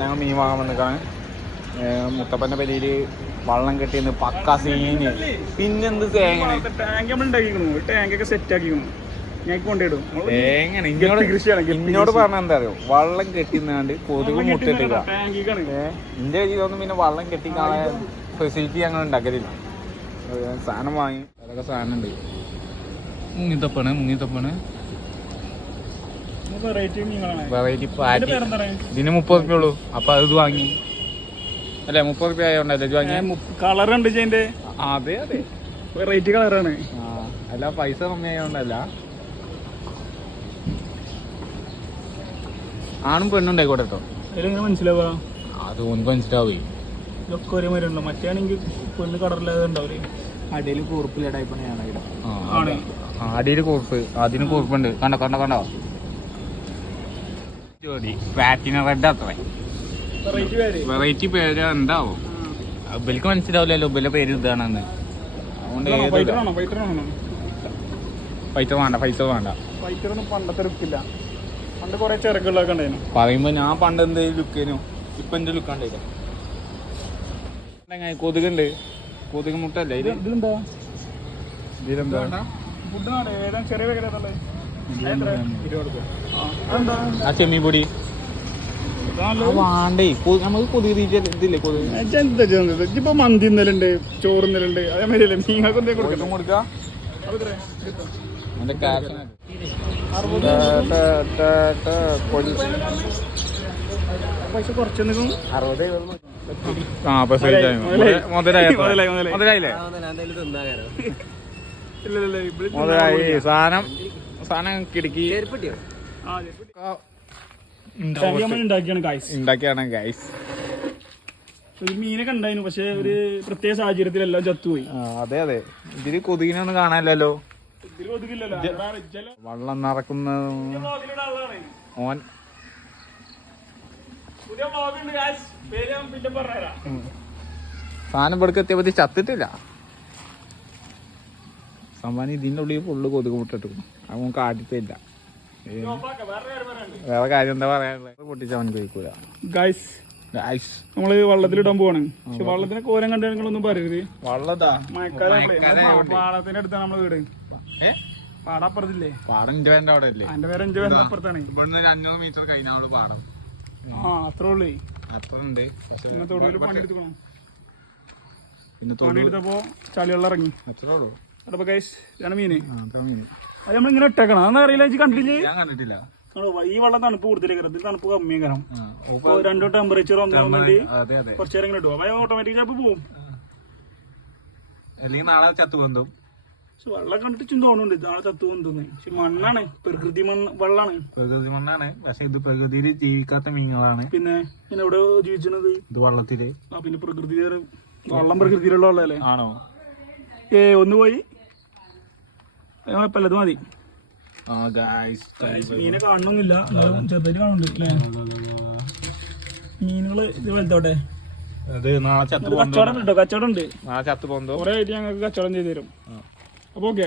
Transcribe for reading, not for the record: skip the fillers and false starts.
ഞങ്ങൾ മീൻ വാങ്ങാൻ വന്നിക്കാണ്. മുത്തപ്പന്റെ പെരിയില് വള്ളം കെട്ടിന്ന് പക്ക സീന്. പിന്നെന്ത് ടാങ്കൊക്കെ സെറ്റ് ആക്കിക്കണു. ഇന്നോട് പറഞ്ഞ എന്താ അറിയോ, വള്ളം കെട്ടിന്നാണ്ട് കൊതുക് മുട്ടിട്ടില്ല. എന്റെ ജീവിതമൊന്നും പിന്നെ വള്ളം കെട്ടിക്കാണാൻ ഫെസിലിറ്റി ഞങ്ങൾ ഉണ്ടാക്കലില്ല. സാധനം വാങ്ങി അതൊക്കെ സാധനം ഉണ്ട്. മുങ്ങിത്തപ്പാണ് വെറൈറ്റി പാറ്റി. ഇതിന് 30 റുപ്യ ഉള്ളൂ. അപ്പൊ അത് വാങ്ങി അല്ലെ, 30 റുപ്യ ആയോണ്ടല്ലേ ഇത് വാങ്ങി. കളറുണ്ട് അതെ അതെ, വെറൈറ്റി കളറാണ്. അല്ല പൈസ കമ്മിയായോണ്ടല്ല. ആണും പെണ്ണുണ്ടായിക്കോട്ടെ കേട്ടോ. അതിലെങ്ങനെ മനസ്സിലാവാ? അത് ഓനക്ക് മനസ്സിലാവേ. ഇതൊക്കെ ഒരേ മാതിരി ഉണ്ടോ? മറ്റേയാണെങ്കിൽ പെണ്ണ് കളറില്ലാതെ ഉണ്ടാവില്ലേ? അടിയിൽ കുറുപ്പില്ല ടൈപ്പാണ് ഞാൻ. അടിയിൽ കുറുപ്പ്, അതിന് കുറുപ്പുണ്ട്. കണ്ടോ പാറ്റിന റെഡ് അത്ര വെറൈറ്റി പേര് എന്താവും. ഇബലിക്ക് മനസ്സിലാവില്ലല്ലോ ഇബലെ പേര് ഇതാണെന്ന്. അതുകൊണ്ട് പൈസ വേണ്ട. പണ്ടത്തെ ലുക്കില്ല. പണ്ട് കൊറേ ചെറുകളൊക്കെ ഉണ്ടായിരുന്നു. പറയുമ്പോ ഞാൻ പണ്ട് എന്തെങ്കിലും ലുക്കേനു, ഇപ്പൊ എന്റെ ലുക്കാണ്ടില്ല. കൊതുകുണ്ട്, കൊതുക് മുട്ടല്ലേ ഇതിലെന്താ? ചെറിയ ആ ചെമ്മീൻ പൊടി വാണ്ടേ. നമുക്ക് കൊതുക് ഇതില്ലേ കൊതുക്. ഇപ്പൊ മന്തി ഇന്നലുണ്ട്, ചോറ് ഇന്നലുണ്ട്. അതേമാതിരിയല്ലേ മീനൊക്കെ കൊടുക്കാം. എന്റെ ക്യാപ്ഷൻ പൈസ കുറച്ചെന്തെങ്കിലും 60 മുതലായില്ലേ? മുതലായി. സാധനം കിടക്കി ഉണ്ടാക്കിയാണ് ഗൈസ്. ഒരു മീനൊക്കെ ഉണ്ടായിരുന്നു, പക്ഷെ ഒരു പ്രത്യേക സാഹചര്യത്തിലെല്ലാം ചത്തുപോയി. അതെ അതെ, ഇതില് കൊതുകിനൊന്നും കാണാനില്ലല്ലോ. വള്ളം നടക്കുന്ന ഓൻ സാധനം ഇവിടേക്ക് എത്തിയപ്പോ ചത്തിട്ടില്ല. സംഭവം ഇതിന്റെ ഉള്ളിൽ ഫുള്ള് കൊതുക് മുട്ടിട്ടു. അവൻ കാട്ടിട്ടില്ല. വേറെ കാര്യം എന്താ പറയാനുള്ളത്? പൊട്ടിച്ച അവൻ കഴിക്കൂല. നമ്മള് വള്ളത്തിലിടാൻ പോവാണ്. പക്ഷെ വള്ളത്തിന് കോലം കണ്ടെങ്കിലൊന്നും പറയരുത്. വള്ളത്താ പാടത്തിന്റെ അടുത്താണ് നമ്മള് വീട്. പാടപ്പുറത്തില്ലേ? പാടം എന്റെ പേരന്റെ അവിടെ അല്ലേ? എന്റെ പേര് 5 പേരുടെ അപ്പുറത്താണ്. ഇവിടുന്ന് 500 മീറ്റർ കഴിഞ്ഞാൽ പാടം. അത്രേ ഉള്ളൂ. അത്ര ഉണ്ട്. തൊടുവില് പണിയെടുക്കണം. പിന്നെ പണിയെടുത്തപ്പോ ചളിവെള്ളം ഇറങ്ങി. അത്രേ ഉള്ളൂ. അപ്പൊ ഗൈസ് ഇതാണ് മീന്. അത് നമ്മളിങ്ങനെ ഇട്ടേക്കണം. അതൊന്നും അറിയില്ല. കണ്ടില്ലേ? ഞാൻ കണ്ടിട്ടില്ല. ഈ വെള്ളം തണുപ്പ് കൂടുതലേക്ക്, ഇതിൽ തണുപ്പ് കമ്മിയും കാരണം. രണ്ടോ ടെമ്പറേച്ചർ ഒന്നാൻ വേണ്ടി കുറച്ചു നേരം ഇങ്ങനെ ഇടും. അപ്പൊ ഓട്ടോമാറ്റിക് ചിലപ്പോ പോവും. അല്ലെങ്കിൽ നാളെ ചത്തു പൊന്തും. വെള്ളം കണ്ടിട്ട് തോന്നുന്നുണ്ട് നാളെ ചത്തു പൊന്തുന്ന്. പക്ഷെ മണ്ണാണ്, പ്രകൃതി വെള്ളാണ്. പ്രകൃതി മണ്ണാണ്, പക്ഷെ ഇത് പ്രകൃതിയിൽ ജീവിക്കാത്ത മീനുകളാണ്. പിന്നെ എവിടെ ജീവിച്ചത്? ഇത് വള്ളത്തില്. പിന്നെ പ്രകൃതി വെള്ളം പ്രകൃതിയിലുള്ള വെള്ളല്ലേ? ആണോ? ഒന്ന് പോയി പലത് മതി. മീനെ കാണണമെന്നില്ല, ചെറുതായിട്ട് കാണുന്നുണ്ട് അല്ലേ? മീനുകള് ഇത് വലുതോട്ടെ. കച്ചവടം ഉണ്ട്. നാളെ ചത്ത് പോകുമ്പോ കുറെ ആയിട്ട് ഞങ്ങൾക്ക് കച്ചവടം ചെയ്തു തരും. അപ്പൊ ഓക്കെ.